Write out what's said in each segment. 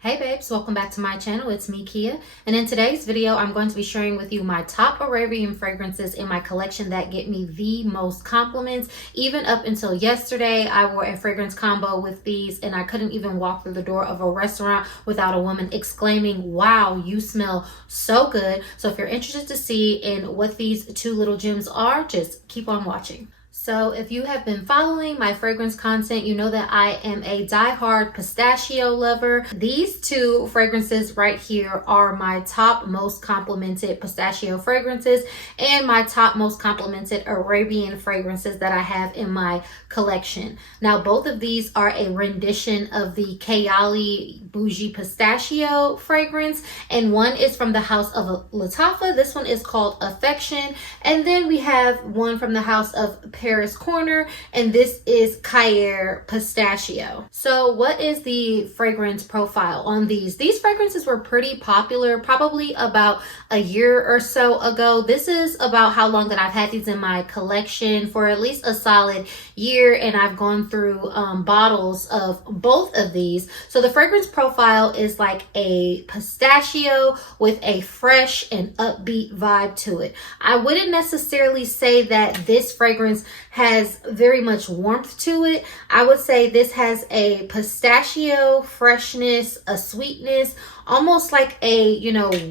Hey babes, welcome back to my channel. It's me, Kiya, and in today's video I'm going to be sharing with you my top Arabian fragrances in my collection that get me the most compliments. Even up until yesterday, I wore a fragrance combo with these and I couldn't even walk through the door of a restaurant without a woman exclaiming, "Wow, you smell so good." So if you're interested to see in what these two little gems are, just keep on watching. So if you have been following my fragrance content, you know that I am a diehard pistachio lover. These two fragrances right here are my top most complimented pistachio fragrances and my top most complimented Arabian fragrances that I have in my collection. Now, both of these are a rendition of the Kayali Bougie Pistachio fragrance, and one is from the house of Latafa. This one is called Affection, and then we have one from the house of Paris Corner, and this is Kiya Pistachio. So what is the fragrance profile on these? These fragrances were pretty popular probably about a year or so ago. This is about how long that I've had these in my collection, for at least a solid year, and I've gone through bottles of both of these. So the fragrance profile is like a pistachio with a fresh and upbeat vibe to it. I wouldn't necessarily say that this fragrance has very much warmth to it. I would say this has a pistachio freshness, a sweetness, almost like a,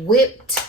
whipped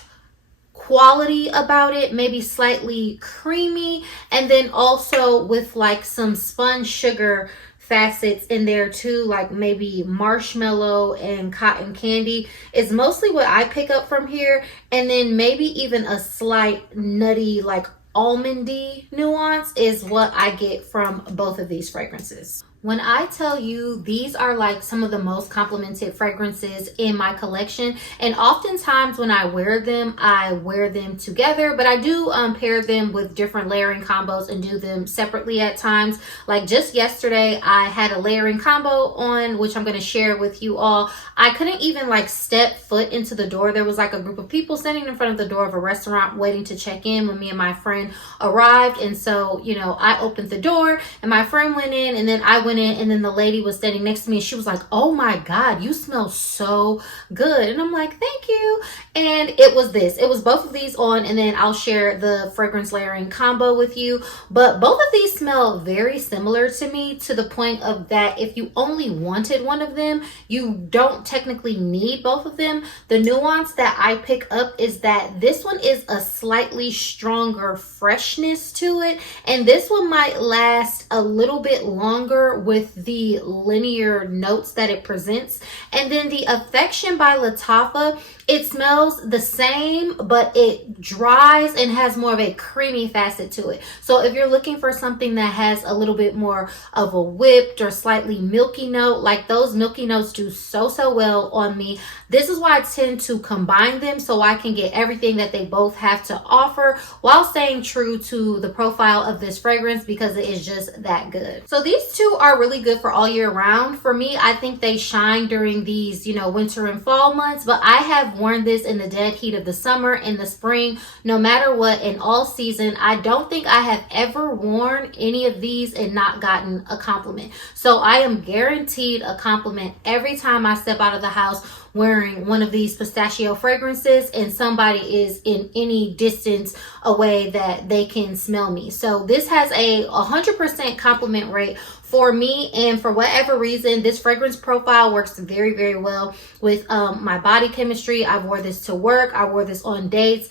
quality about it, maybe slightly creamy, and then also with like some spun sugar facets in there too, like maybe marshmallow and cotton candy is mostly what I pick up from here, and then maybe even a slight nutty, like almondy nuance is what I get from both of these fragrances. When I tell you these are like some of the most complimented fragrances in my collection, and oftentimes when I wear them together, but I do pair them with different layering combos and do them separately at times. Like just yesterday, I had a layering combo on, which I'm going to share with you all. I couldn't even like step foot into the door. There was like a group of people standing in front of the door of a restaurant waiting to check in when me and my friend arrived. And so, I opened the door and my friend went in, and then I went in, and then the lady was standing next to me and she was like, "Oh my God, you smell so good." And I'm like, "Thank you." And it was both of these on, and then I'll share the fragrance layering combo with you. But both of these smell very similar to me, to the point of that if you only wanted one of them, you don't technically need both of them. The nuance that I pick up is that this one is a slightly stronger freshness to it, and this one might last a little bit longer with the linear notes that it presents. And then the Affection by Latafa, it smells the same, but it dries and has more of a creamy facet to it. So if you're looking for something that has a little bit more of a whipped or slightly milky note, like those milky notes do so well on me, this is why I tend to combine them so I can get everything that they both have to offer while staying true to the profile of this fragrance, because it is just that good. So these two are really good for all year round. For me, I think they shine during these, winter and fall months, but I have worn this in the dead heat of the summer, in the spring, no matter what, in all season. I don't think I have ever worn any of these and not gotten a compliment. So I am guaranteed a compliment every time I step out of the house wearing one of these pistachio fragrances, and somebody is in any distance away that they can smell me. So this has a 100% compliment rate for me, and for whatever reason, this fragrance profile works very well with my body chemistry. I wore this to work. I wore this on dates.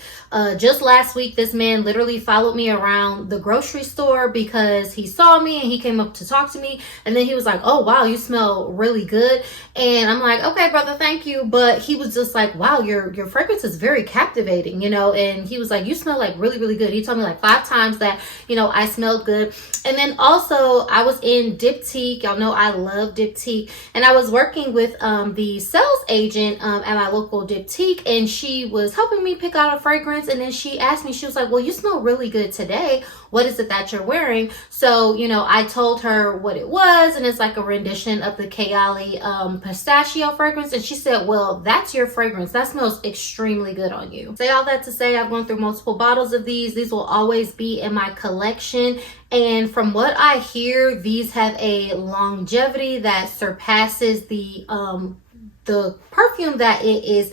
Just last week, this man literally followed me around the grocery store because he saw me and he came up to talk to me, and then he was like, "Oh wow, you smell really good." And I'm like, "Okay, brother, thank you." But he was just like, "Wow, your fragrance is very captivating," and he was like, "You smell like really good." He told me like 5 times that I smelled good. And then also I was in Diptyque. Y'all know I love Diptyque, and I was working with the sales agent at my local Diptyque, and she was helping me pick out a fragrance. And then she asked me, she was like, "Well, you smell really good today. What is it that you're wearing?" So I told her what it was, and it's like a rendition of the Kayali pistachio fragrance. And she said, "Well, that's your fragrance. That smells extremely good on you." Say all that to say, I've gone through multiple bottles of these. These will always be in my collection, and from what I hear, these have a longevity that surpasses the the perfume that it is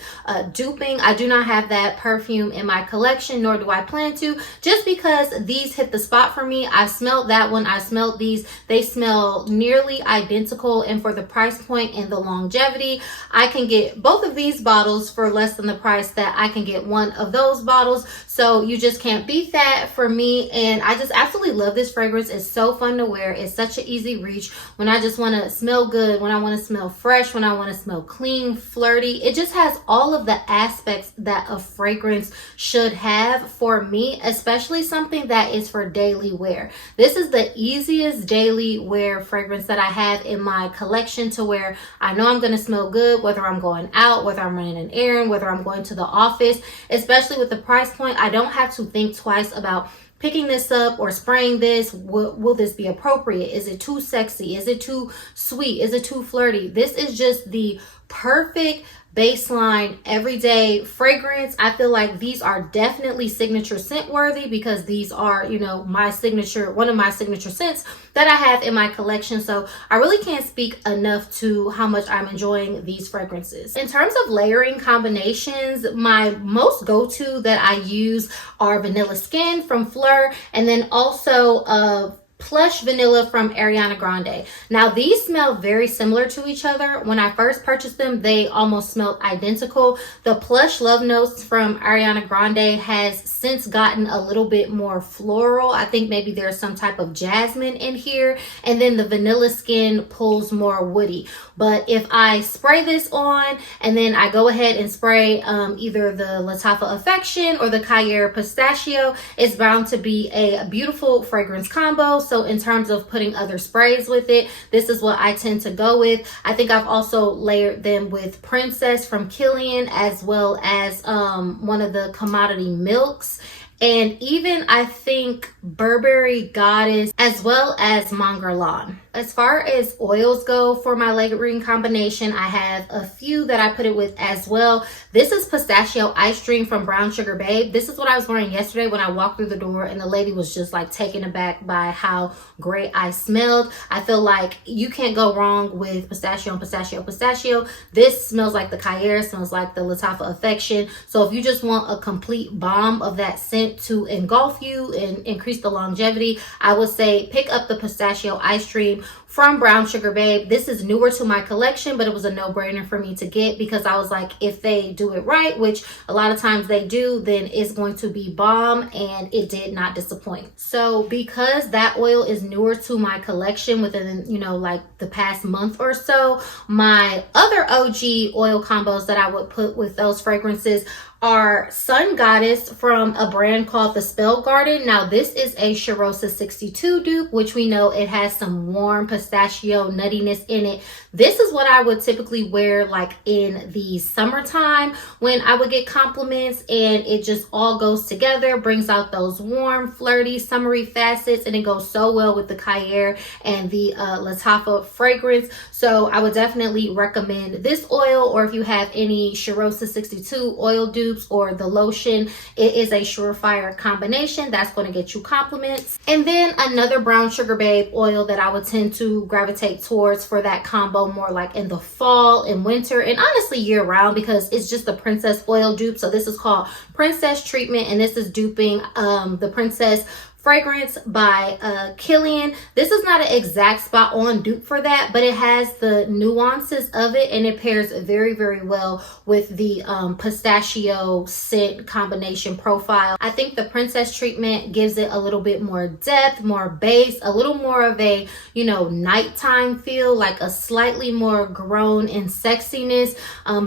duping. I do not have that perfume in my collection, nor do I plan to, just because these hit the spot for me. I smelled that one, I smelled these. They smell nearly identical, and for the price point and the longevity, I can get both of these bottles for less than the price that I can get one of those bottles. So you just can't beat that for me, and I just absolutely love this fragrance. It's so fun to wear. It's such an easy reach when I just want to smell good, when I want to smell fresh, when I want to smell clean, flirty. It just has all of the aspects that a fragrance should have for me, especially something that is for daily wear. This is the easiest daily wear fragrance that I have in my collection, to where I know I'm going to smell good whether I'm going out, whether I'm running an errand, whether I'm going to the office. Especially with the price point, I don't have to think twice about picking this up or spraying this. Will this be appropriate? Is it too sexy? Is it too sweet? Is it too flirty? This is just the perfect baseline everyday fragrance. I feel like these are definitely signature scent worthy, because these are, you know, my signature, one of my signature scents that I have in my collection. So I really can't speak enough to how much I'm enjoying these fragrances. In terms of layering combinations, my most go-to that I use are Vanilla Skin from Fleur, and then also Plush Vanilla from Ariana Grande. Now these smell very similar to each other. When I first purchased them, they almost smelled identical. The Plush Love Notes from Ariana Grande has since gotten a little bit more floral. I think maybe there's some type of jasmine in here. And then the Vanilla Skin pulls more woody. But if I spray this on and then I go ahead and spray either the Lattafa Affection or the Kiya Pistachio, it's bound to be a beautiful fragrance combo. So in terms of putting other sprays with it, this is what I tend to go with. I think I've also layered them with Princess from Kilian, as well as one of the commodity milks, and even I think Burberry Goddess, as well as Mongerlan. As far as oils go for my layering combination, I have a few that I put it with as well. This is Pistachio Ice Dream from Brown Sugar Babe. This is what I was wearing yesterday when I walked through the door, and the lady was just like taken aback by how great I smelled. I feel like you can't go wrong with pistachio and pistachio. This smells like the Kiya, smells like the Lattafa Affection. So if you just want a complete bomb of that scent to engulf you and increase the longevity, I would say pick up the Pistachio Ice Dream from Brown Sugar Babe. This is newer to my collection, but it was a no-brainer for me to get, because I was like, if they do it right, which a lot of times they do, then it's going to be bomb, and it did not disappoint. So because that oil is newer to my collection within, you know, like the past month or so, my other OG oil combos that I would put with those fragrances are Sun Goddess from a brand called The Spell Garden. Now this is a Charosa 62 dupe, which we know it has some warm pistachio nuttiness in it. This is what I would typically wear like in the summertime when I would get compliments, and it just all goes together, brings out those warm, flirty, summery facets, and it goes so well with the Kiya and the Lattafa fragrance. So I would definitely recommend this oil, or if you have any Charosa 62 oil dupes or the lotion, it is a surefire combination that's going to get you compliments. And then another Brown Sugar Babe oil that I would tend to gravitate towards for that combo more like in the fall and winter, and honestly year round, because it's just the Princess oil dupe. So this is called Princess Treatment, and this is duping the Princess fragrance by Kilian. This is not an exact spot on dupe for that, but it has the nuances of it, and it pairs very, very well with the pistachio scent combination profile. I think the Princess Treatment gives it a little bit more depth, more base, a little more of a, you know, nighttime feel, like a slightly more grown in sexiness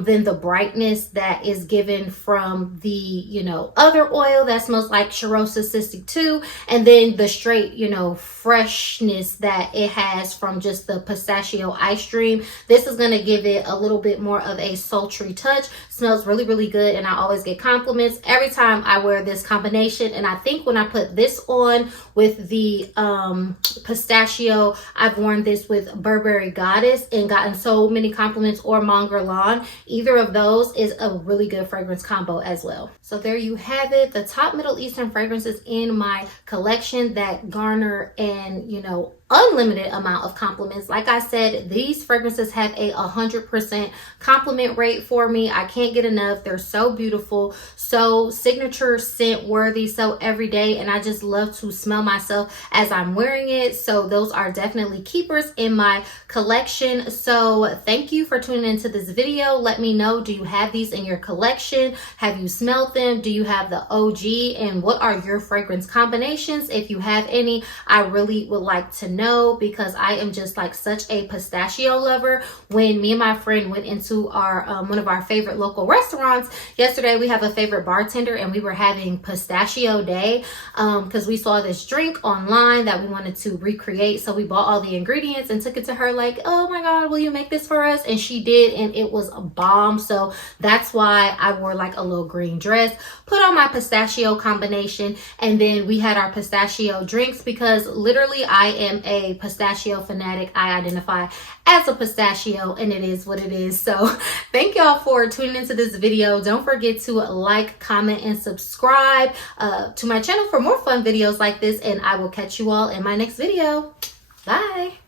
than the brightness that is given from the, you know, other oil that smells like Charosa 62. And then the straight, you know, freshness that it has from just the Pistachio Ice Dream. This is going to give it a little bit more of a sultry touch. Smells really, really good, and I always get compliments every time I wear this combination. And I think when I put this on with the pistachio, I've worn this with Burberry Goddess and gotten so many compliments, or Mongerlan. Either of those is a really good fragrance combo as well. So there you have it, the top Middle Eastern fragrances in my collection. collection that garner and, you know, unlimited amount of compliments. Like I said, these fragrances have a 100% compliment rate for me. I can't get enough. They're so beautiful, so signature scent worthy, so everyday, and I just love to smell myself as I'm wearing it. So those are definitely keepers in my collection. So thank you for tuning into this video. Let me know, do you have these in your collection? Have you smelled them? Do you have the OG? And what are your fragrance combinations? If you have any, I really would like to know, because I am just like such a pistachio lover. When me and my friend went into our one of our favorite local restaurants yesterday, we have a favorite bartender and we were having pistachio day because we saw this drink online that we wanted to recreate. So we bought all the ingredients and took it to her like, oh my god, will you make this for us? And she did, and it was a bomb. So that's why I wore like a little green dress, put on my pistachio combination, and then we had our pistachio drinks, because literally I am a pistachio fanatic. I identify as a pistachio, and it is what it is. So thank y'all for tuning into this video. Don't forget to like, comment, and subscribe to my channel for more fun videos like this, and I will catch you all in my next video. Bye.